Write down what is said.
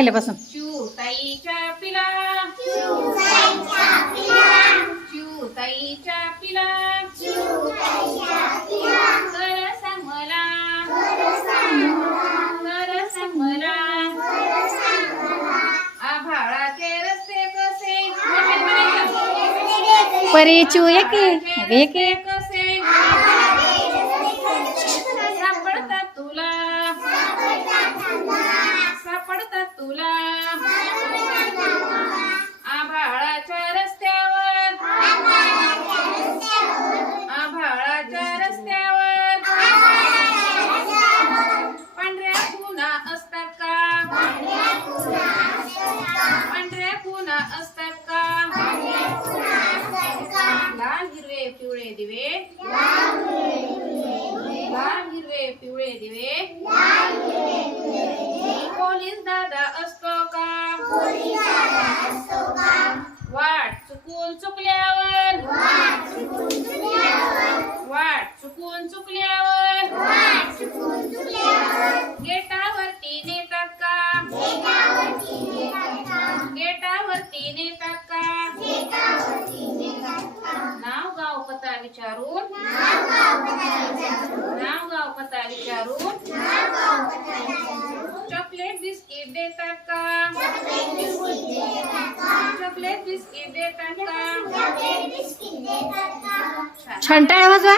पहिल्यापासून. चिऊताईच्या पिला चिऊताईच्या पिला कर सांग मला कर सांग मला आभाळाचे रस्ते कसे परी चिऊ एके कसे सापडतात तुला सापडतात तुला आभाळाच्या रस्त्यावर आभाळाच्या रस्त्यावर पांढऱ्या खुणा असतात का पांढऱ्या खुणा असतात का लाल हिरवे पिवळे दिवे लाल हिरवे पिवळे दिवे पोलीस दादा असतो का वाट चुकून चुकल्यावर वाट चुकून चुकल्यावर गेटावरती नेतात का गेटावरती नेतात का नाव गाव पत्ता विचारून नाव गाव पत्ता विचारून चॉकलेट बिस्किट देतात का चॉकलेट बिस्किट देतात का छान टाळ्या वाजवा.